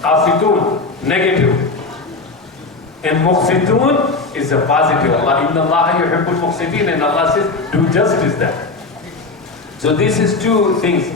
Qasitun, negative. And muqsitun is a positive. Allah, inna Allah yuhibbul muqsitin, and Allah says, do justice there. So this is two things.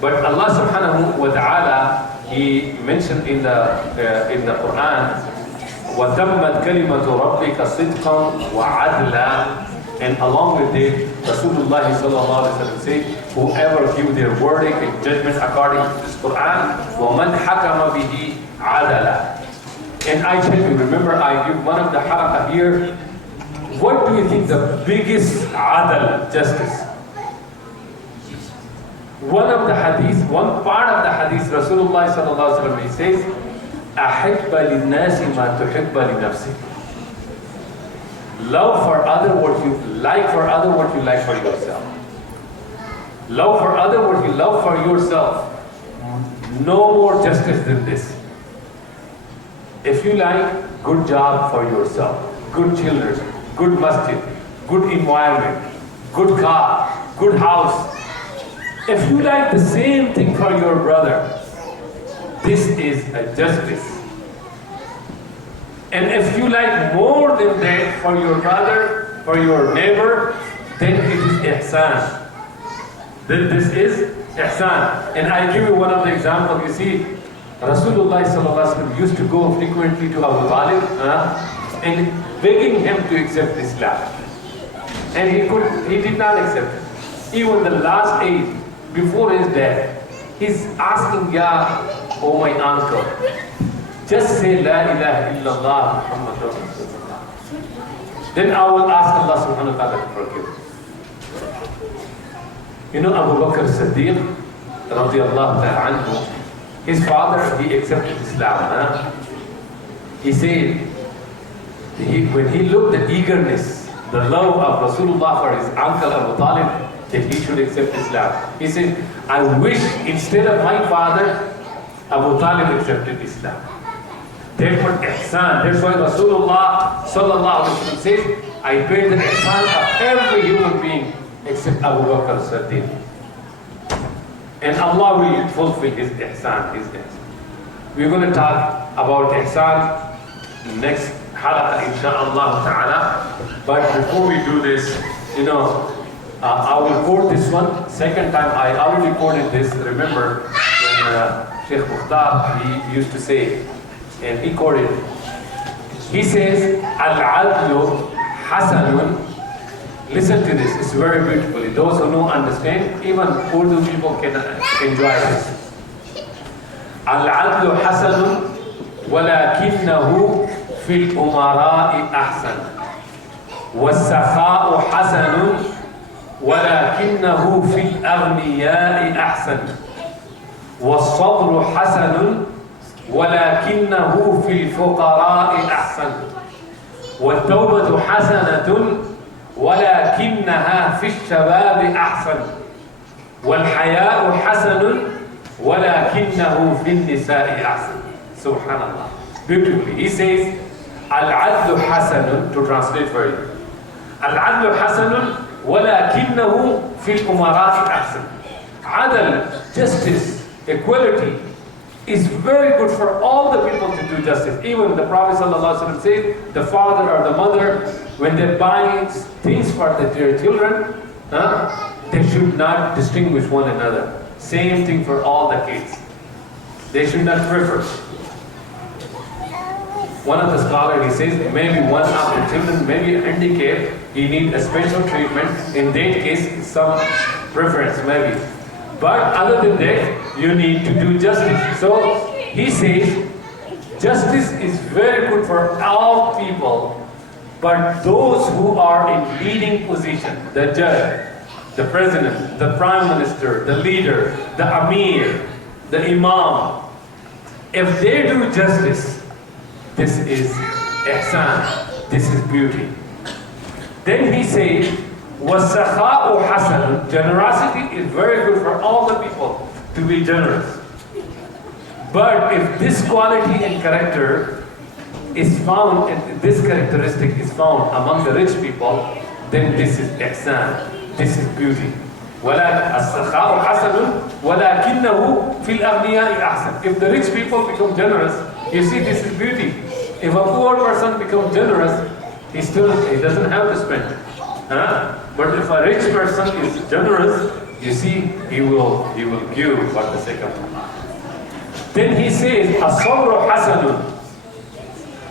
But Allah subhanahu wa ta'ala, He mentioned in the Quran, وَتَمَّتْ كَلِمَةُ رَبِّكَ صِدْقًا وَعَدْلًا. And along with it, Rasulullah sallallahu alaihi wasallam said, whoever give their verdict and judgment according to this Quran, وَمَنْ حَكَمَ بِهِ عَدَلًا. And I tell you, remember I give one of the harakah here, what do you think the biggest adal, justice? One of the hadith, one part of the hadith, Rasulullah sallallahu alaihi wasallam, he says, أَحِبَّ لِلنَّاسِ مَا تُحِبَّ لِنَفْسِكَ. Love for other what you like for other what you like for yourself. Love for other what you love for yourself. No more justice than this. If you like, good job for yourself, good children, good masjid, good environment, good car, good house. If you like the same thing for your brother, this is a justice. And if you like more than that for your brother, for your neighbor, then it is ihsan. Then this is ihsan. And I give you one of the examples. You see, Rasulullah sallallahu alaihi wasallam used to go frequently to Abu Talib and begging him to accept Islam. And he did not accept it. Even the last age, before his death, he's asking, Ya, oh my uncle, just say La ilaha illallah Muhammadur Rasulullah. Then I will ask Allah subhanahu wa ta'ala to forgive. You know Abu Bakr Siddiq, radiallahu ta'ala anhu, his father, he accepted Islam. He said, when he looked at eagerness, the love of Rasulullah for his uncle Abu Talib, that he should accept Islam. He said, I wish instead of my father, Abu Talib accepted Islam. Therefore, ihsan. That's why Rasulullah sallallahu alaihi wasallam says, I pay the ihsan of every human being except Abu Bakr Siddiq. And Allah will fulfill His ihsan, We're going to talk about ihsan next halaqah, insha'Allah ta'ala. But before we do this, I will quote this one. Second time, I already quoted this. Remember, when Sheikh Mukhtar, he used to say, and he quoted, he says, Al-Adlu Hasanun. Listen to this, it's very beautiful. Those who don't understand, even Urdu people can enjoy this. Al-Adlu Hasanun, walakinnahu fil umara'i ahsan. Was-sakha'u hasanun, walakinnahu fil aghniya'i ahsan. Was-sabru hasanun, ولكنه في الفقراء أحسن والتوبة حسنة ولكنها في الشباب أحسن والحياء حسن ولكنه في النساء أحسن. سبحان Allah. Beautifully. He says, Al-Adlu Hasanun, to translate for you. Al-Adlu Hasanun ولكنه في الأمراء أحسن. Adl, justice, equality, is very good for all the people to do justice. Even the Prophet ﷺ said, the father or the mother, when they buy things for their children, they should not distinguish one another. Same thing for all the kids. They should not prefer. One of the scholars, he says, maybe one of the children may be handicapped, he needs a special treatment. In that case, some preference maybe. But other than that, you need to do justice. So he says, justice is very good for all people, but those who are in leading position, the judge, the president, the prime minister, the leader, the amir, the imam, if they do justice, this is ihsan, this is beauty. Then he says, وَالسَّخَاءُ حَسَنٌ. Generosity is very good for all the people to be generous. But if this quality and character is found, and this characteristic is found among the rich people, then this is ihsan, this is beauty. وَلَا السَّخَاءُ حَسَنٌ وَلَكِنَّهُ فِي الْأَغْنِيَاءِ أَحْسَنُ. If the rich people become generous, you see this is beauty. If a poor person becomes generous, he doesn't have to spend. But if a rich person is generous, you see, he will give for the sake of Allah. Then he says, "As-sabru hasanun."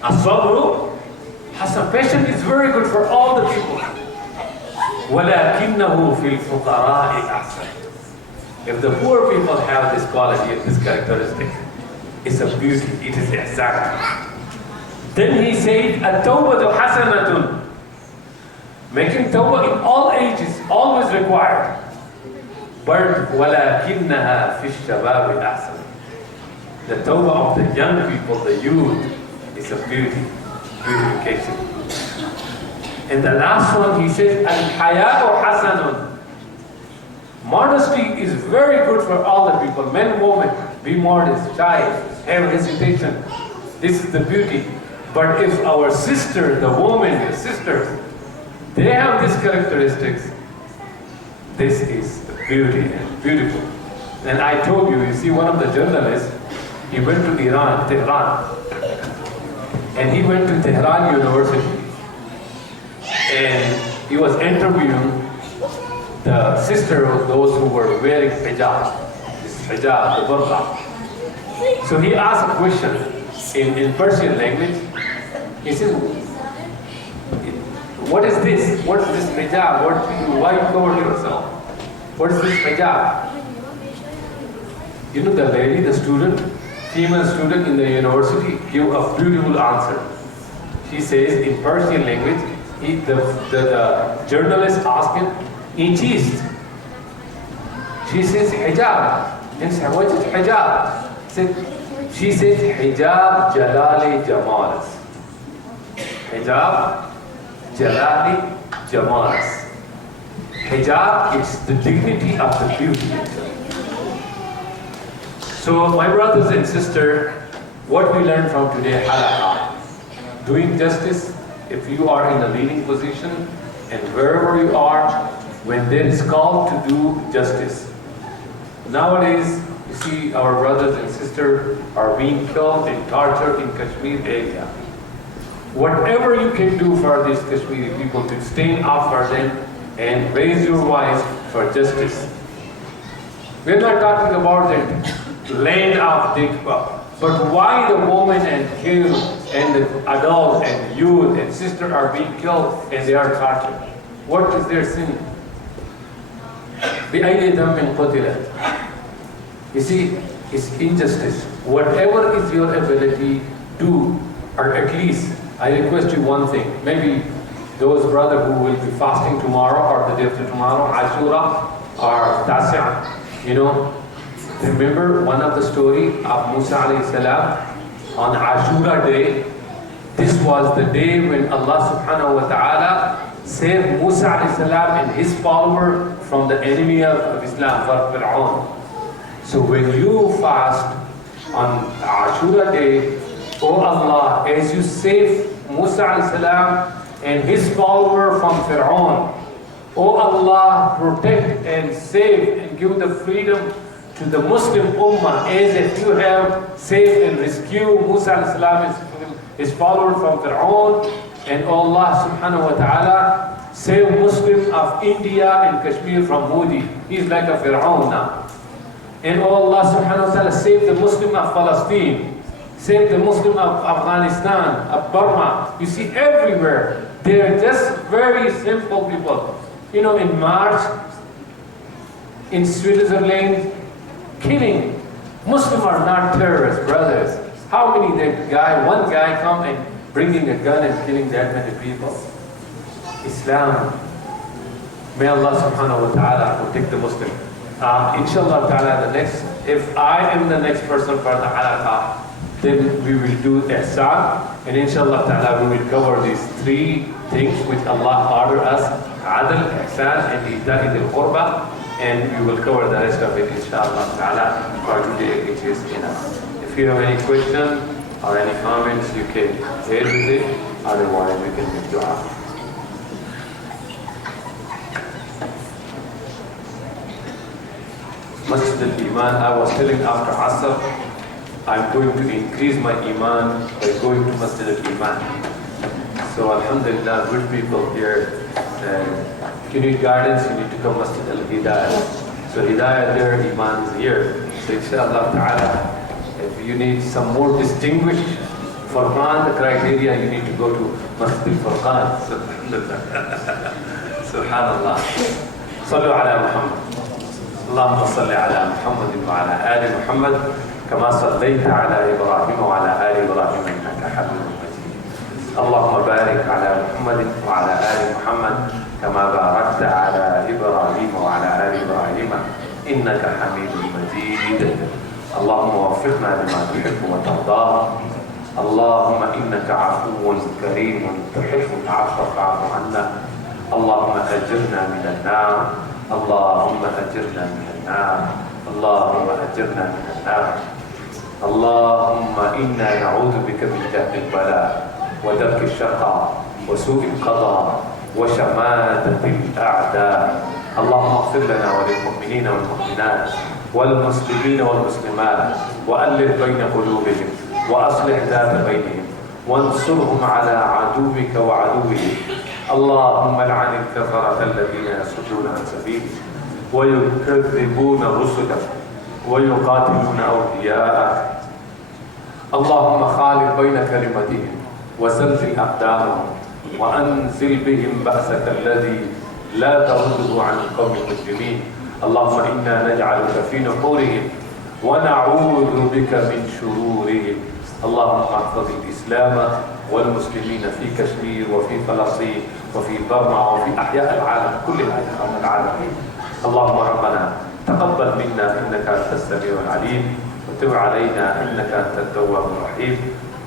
As-sabru hasan. Patience is very good for all the people. وَلَكِنَّهُ فِي الْفُقَرَاءِ أَحْسَنُ. If the poor people have this quality and this characteristic, it's a beauty, it is exact. Then he said, "At-tawbatu hasanatun." Making tawbah in all ages, always required. But وَلَكِنَّهَا فِي الشَّبَابِ أَحْسَنُ. The tawbah of the young people, the youth, is a beautification. And the last one, he says, "Al-haya'u hasanun." Modesty is very good for all the people, men and women. Be modest, shy, have hesitation. This is the beauty. But if our sister, the woman, the sisters, they have these characteristics, this is beauty and beautiful. And I told you, you see, one of the journalists, he went to Tehran, and he went to Tehran University, and he was interviewing the sister of those who were wearing hijab, the burqa. So he asked a question in Persian language. He said, "What is this? What is this hijab? Why you cover yourself? What is this hijab?" You know, the lady, the student, female student in the university, gave a beautiful answer. She says in Persian language, the journalist asked him, "Each is." She says, "Hijab." And said, "What is hijab?" She says, "Hijab jalali jamalas." Hijab jalali jamalas. Hijab is the dignity of the beauty. So my brothers and sisters, what we learned from today, halakha, doing justice. If you are in a leading position and wherever you are, when there is call to do justice. Nowadays, you see our brothers and sisters are being killed and tortured in Kashmir area. Whatever you can do for these Kashmiri people to stand up for them and raise your voice for justice. We're not talking about the land of the, but why the women and kids and the adults and youth and sisters are being killed and they are tortured. What is their sin? بِأَيِّ ذَنبٍ قُتِلَتْ. You see, it's injustice. Whatever is your ability, do, or at least, I request you one thing. Maybe those brothers who will be fasting tomorrow or the day after tomorrow, Ashura or Tasi'ah, you know, remember one of the story of Musa alayhi salam on Ashura day. This was the day when Allah subhanahu wa ta'ala saved Musa alayhi salam and his follower from the enemy of Islam, Fir'aun. So when you fast on Ashura day, oh Allah, as you save Musa alayhi salam and his follower from Fir'aun, oh Allah, protect and save and give the freedom to the Muslim Ummah as if you have saved and rescued Musa alayhi salam and his follower from Fir'aun, and oh Allah subhanahu wa ta'ala save Muslim of India and Kashmir from Modi. He's like a Fir'aun now. And oh Allah subhanahu wa ta'ala save the Muslim of Palestine, save the Muslim of Afghanistan, of Burma. You see everywhere, they're just very simple people. You know, in March, in Switzerland, killing. Muslims are not terrorists, brothers. How many one guy come and bringing a gun and killing that many people? Islam. May Allah subhanahu wa ta'ala protect the Muslim. Inshallah ta'ala, if I am the next person for the halaqah, then we will do ihsan, and inshallah ta'ala we will cover these three things which Allah ordered us, adl, ihsan, and ita'i dhil qurba, and we will cover the rest of it inshallah ta'ala. For today it is enough. If you have any question or any comments, you can share with it, otherwise we can make dua. Much Masjid al-Iman. I was telling after Asr, I'm going to increase my Iman by going to Masjid al-Iman. So Alhamdulillah, good people here. If you need guidance, you need to come Masjid al-Hidayah. So Hidayah there, Iman is here. So inshallah ta'ala, if you need some more distinguished Furqan, the criteria, you need to go to Masjid al-Furqan. Subhanallah. Sallu ala Muhammad. اللهم صل على محمد وعلى آل محمد كما صليت على إبراهيم وعلى آل إبراهيم إنك حميد مجيد. اللهم بارك على محمد وعلى آل محمد كما باركت على إبراهيم وعلى آل إبراهيم إنك حميد مجيد. اللهم وفقنا لما تحب وترضى. اللهم إنك عفو كريم تحب العفو فاعف عنا. اللهم أجرنا من النار. اللهم أجرنا من النار. اللهم أجرنا من النار. اللهم إنا نعوذ بك من جهد البلاء ودرك الشقاء وسوء القضاء وشماتة الأعداء. اللهم اغفر لنا وللمؤمنين والمؤمنات والمسلمين والمسلمات وألف بين قلوبهم وأصلح ذات بينهم وانصرهم على عدوك وعدوهم. اللهم لعن الكفرة الذين يصدون عن سبيلك ويكذبون رسلك ويقاتلون أولياءك. اللهم خالف بين كلمتهم وزلزل أقدامهم وأنزل بهم بأسك الذي لا ترده عن القوم المجرمين. اللهم إنا نجعلك في نحورهم ونعوذ بك من شرورهم. اللهم احفظ الإسلام والمسلمين في كشمير وفي فلسطين وفي برما وفي أحياء العالم كلها يا رب العالمين. اللهم ربنا تقبل منا إنك أنت السميع العليم وتب علينا إنك أنت التواب الرحيم.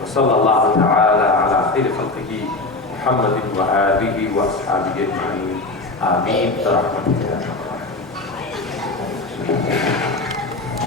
وصلى الله تعالى على خير خلقه محمد وآله وأصحابه أجمعين. آمين برحمتك يا رب.